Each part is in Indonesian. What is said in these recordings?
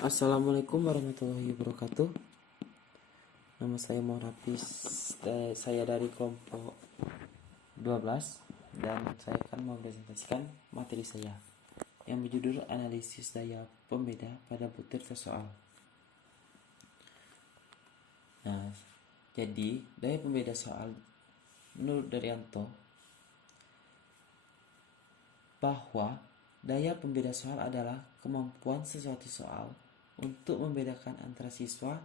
Assalamualaikum warahmatullahi wabarakatuh. Nama saya Muhammad Hafiz. Saya dari kelompok 12 dan saya akan mempresentasikan materi saya yang berjudul analisis daya pembeda pada butir soal. Nah, jadi daya pembeda soal menurut Daryanto bahwa daya pembeda soal adalah kemampuan sesuatu soal untuk membedakan antara siswa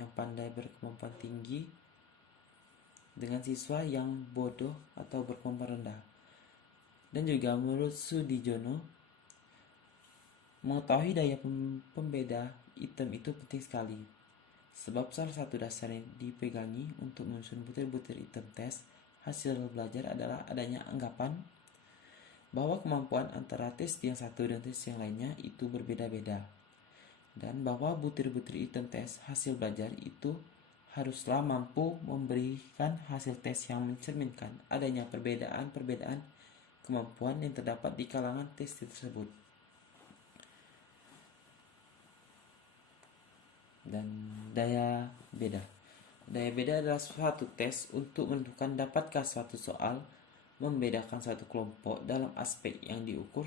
yang pandai berkemampuan tinggi dengan siswa yang bodoh atau berkemampuan rendah. Dan juga menurut Sudijono, mengetahui daya pembeda item itu penting sekali. Sebab salah satu dasar yang dipegangi untuk menyusun butir-butir item tes hasil belajar adalah adanya anggapan bahwa kemampuan antara tes yang satu dan tes yang lainnya itu berbeda-beda. Dan bahwa butir-butir item tes hasil belajar itu haruslah mampu memberikan hasil tes yang mencerminkan adanya perbedaan-perbedaan kemampuan yang terdapat di kalangan tes tersebut. Dan daya beda. Daya beda adalah suatu tes untuk menentukan dapatkah suatu soal membedakan satu kelompok dalam aspek yang diukur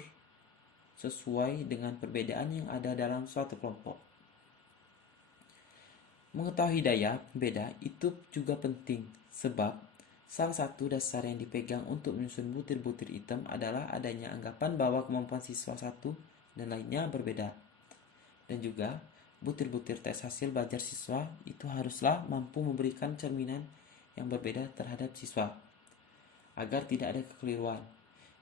sesuai dengan perbedaan yang ada dalam suatu kelompok. Mengetahui daya pembeda itu juga penting sebab salah satu dasar yang dipegang untuk menyusun butir-butir item adalah adanya anggapan bahwa kemampuan siswa satu dan lainnya berbeda. Dan juga butir-butir tes hasil belajar siswa itu haruslah mampu memberikan cerminan yang berbeda terhadap siswa agar tidak ada kekeliruan.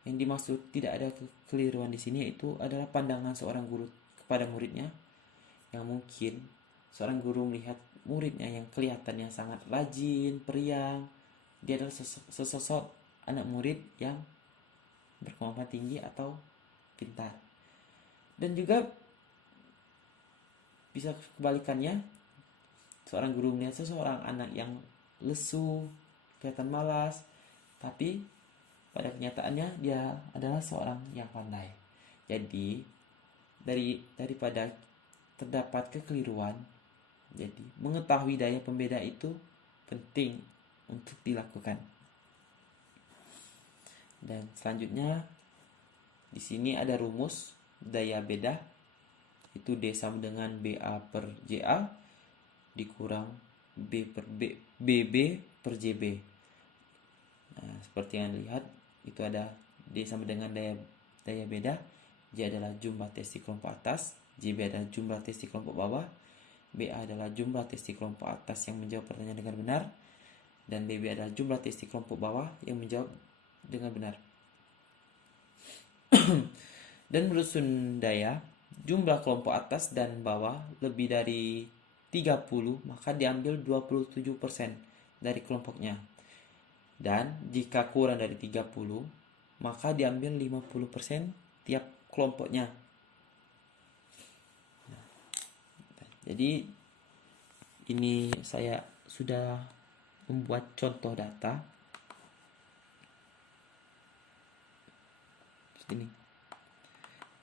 Yang dimaksud tidak ada kekeliruan di sini itu adalah pandangan seorang guru kepada muridnya, yang mungkin seorang guru melihat muridnya yang kelihatannya sangat rajin, periang, dia adalah sesosok anak murid yang berkemampuan tinggi atau pintar. Dan juga bisa kebalikannya, seorang guru melihat seseorang anak yang lesu, kelihatan malas, tapi pada kenyataannya dia adalah seorang yang pandai. Jadi daripada terdapat kekeliruan, jadi mengetahui daya pembeda itu penting untuk dilakukan. Dan selanjutnya di sini ada rumus daya beda, itu D sama dengan BA per JA dikurang BB per JB. Nah, seperti yang dilihat itu ada D sama dengan daya beda, J adalah jumlah tes di kelompok atas, JB adalah jumlah tes di kelompok bawah, BA adalah jumlah tes di kelompok atas yang menjawab pertanyaan dengan benar, dan BB adalah jumlah tes di kelompok bawah yang menjawab dengan benar. Dan menurut Sundaya, jumlah kelompok atas dan bawah lebih dari 30, maka diambil 27% dari kelompoknya. Dan jika kurang dari 30, maka diambil 50% tiap kelompoknya. Jadi ini saya sudah membuat contoh data seperti ini.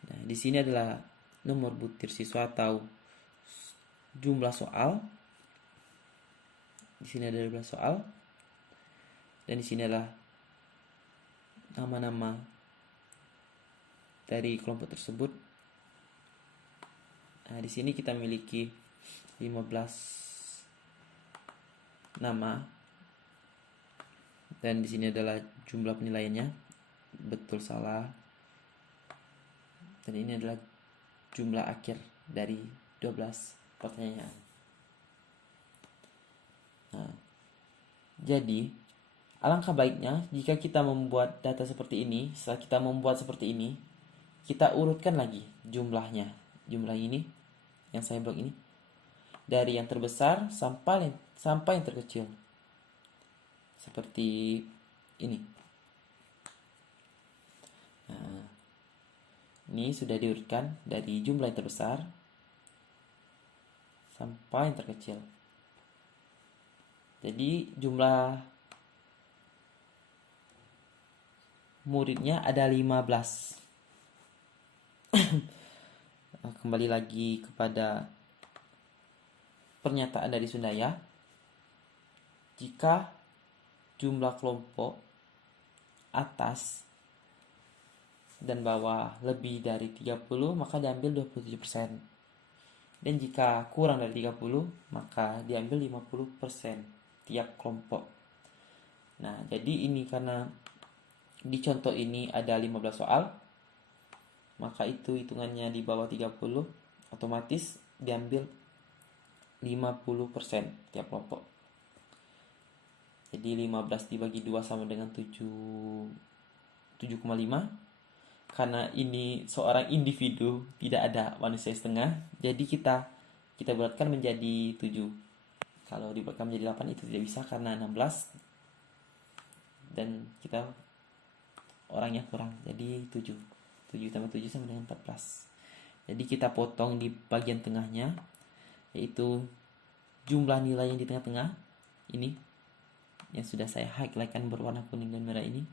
Nah, di sini adalah nomor butir siswa atau jumlah soal. Di sini ada 12 soal. Dan di sini adalah nama-nama dari kelompok tersebut. Nah, di sini kita memiliki 15 nama. Dan di sini adalah jumlah penilaiannya, betul salah. Dan ini adalah jumlah akhir dari 12 pertanyaan. Nah, jadi alangkah baiknya jika kita membuat data seperti ini. Setelah kita membuat seperti ini, kita urutkan lagi jumlahnya. Jumlah ini yang saya blok ini dari yang terbesar sampai yang terkecil. Seperti ini. Nah, ini sudah diurutkan dari jumlah yang terbesar sampai yang terkecil. Jadi jumlah muridnya ada 15. kembali lagi kepada pernyataan dari Sundaya. Jika jumlah kelompok atas dan bawah lebih dari 30, maka diambil 27%. Dan jika kurang dari 30, maka diambil 50% tiap kelompok. Nah, jadi ini karena di contoh ini ada 15 soal, maka itu hitungannya di bawah 30, otomatis diambil 50% tiap kelompok. Jadi 15 dibagi 2 sama dengan 7,5. Karena ini seorang individu, tidak ada manusia setengah, jadi kita bulatkan menjadi 7. Kalau dibulatkan menjadi 8 itu tidak bisa karena 16 dan kita orangnya kurang, jadi 7 tambah 7 sama dengan 14. Jadi kita potong di bagian tengahnya, yaitu jumlah nilai yang di tengah-tengah ini yang sudah saya highlightkan berwarna kuning dan merah ini.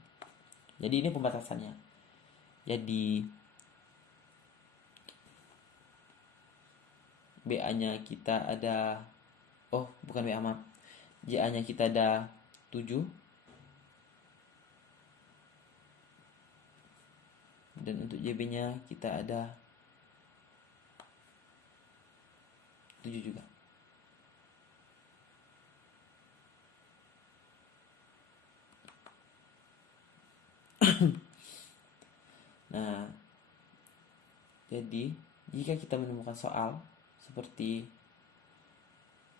Jadi ini pembatasannya. Jadi BA-nya kita ada, bukan BA, maaf, JA-nya kita ada 7. Dan untuk JB-nya kita ada 7 juga. Nah, jadi jika kita menemukan soal seperti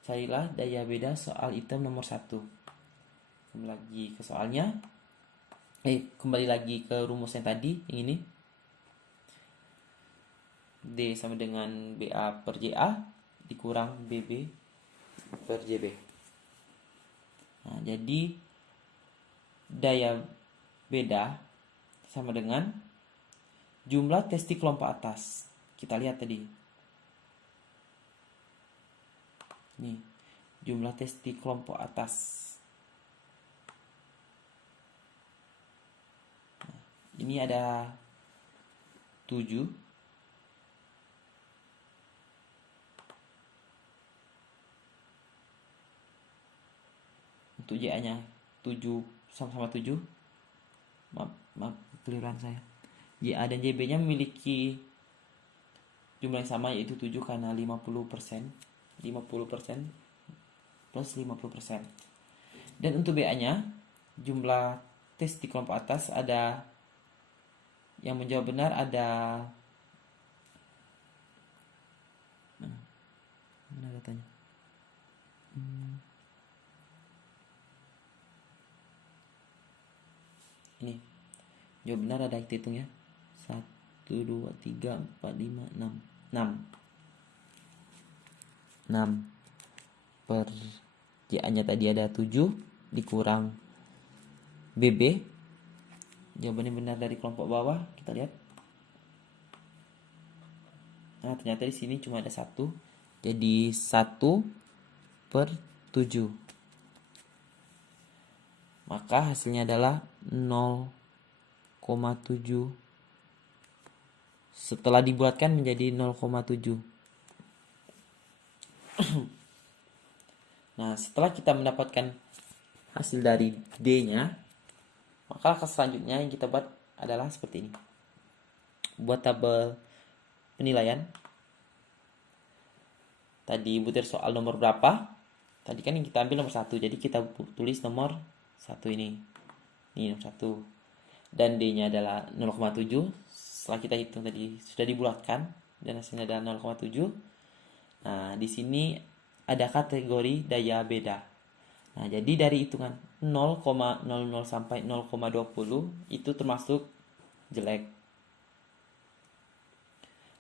carilah daya beda soal item nomor 1. Kembali lagi ke soalnya. Kembali lagi ke rumus yang tadi, yang ini. D sama dengan BA per JA dikurang BB per JB. Nah, jadi daya beda sama dengan jumlah tes di kelompok atas. Kita lihat tadi. Nih, jumlah tes di kelompok atas. Nah, ini ada 7. Untuk JA-nya 7 sama-sama 7. Maaf, keliruan saya. JA dan JB-nya memiliki jumlah yang sama, yaitu 7 karena 50% plus 50%. Dan untuk BA-nya, jumlah tes di kelompok atas ada yang menjawab benar ada mana datanya? Ini jawab benar ada, kita hitung ya. 1, 2, 3, 4, 5, 6 per JA-nya tadi ada 7 dikurang BB. Jawabannya benar dari kelompok bawah, kita lihat. Nah, ternyata di sini cuma ada 1. Jadi 1 per 7. Maka hasilnya adalah 0,7. Setelah dibuatkan menjadi 0,7. Nah, setelah kita mendapatkan hasil dari D-nya, maka langkah selanjutnya yang kita buat adalah seperti ini. Buat tabel penilaian. Tadi butir soal nomor berapa? Tadi kan yang kita ambil nomor 1, jadi kita tulis nomor 1 ini. Ini nomor 1. Dan D-nya adalah 0,7. Setelah kita hitung tadi sudah dibulatkan dan hasilnya adalah 0,7. Nah, di sini ada kategori daya beda. Nah, jadi dari hitungan 0,00 sampai 0,20 itu termasuk jelek.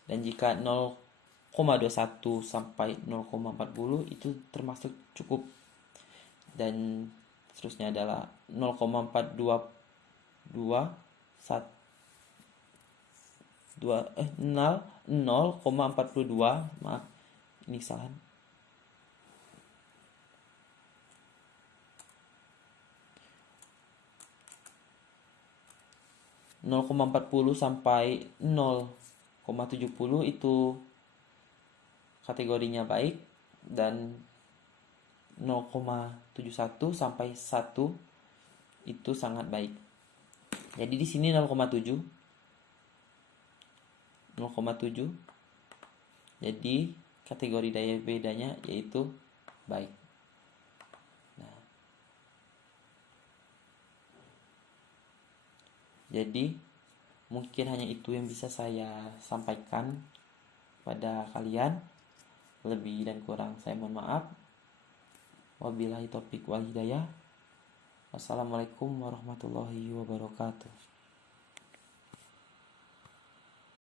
Dan jika 0,21 sampai 0,40 itu termasuk cukup. Dan seterusnya adalah 0,422 0,42, maaf ini salah, 0,40 sampai 0,42 0,70 itu kategorinya baik, dan 0,71 sampai 1 itu sangat baik. Jadi di sini 0,7. Jadi kategori daya bedanya yaitu baik. Nah, jadi mungkin hanya itu yang bisa saya sampaikan pada kalian. Lebih dan kurang saya mohon maaf. Wabillahi taufiq wal hidayah. Wassalamualaikum warahmatullahi wabarakatuh.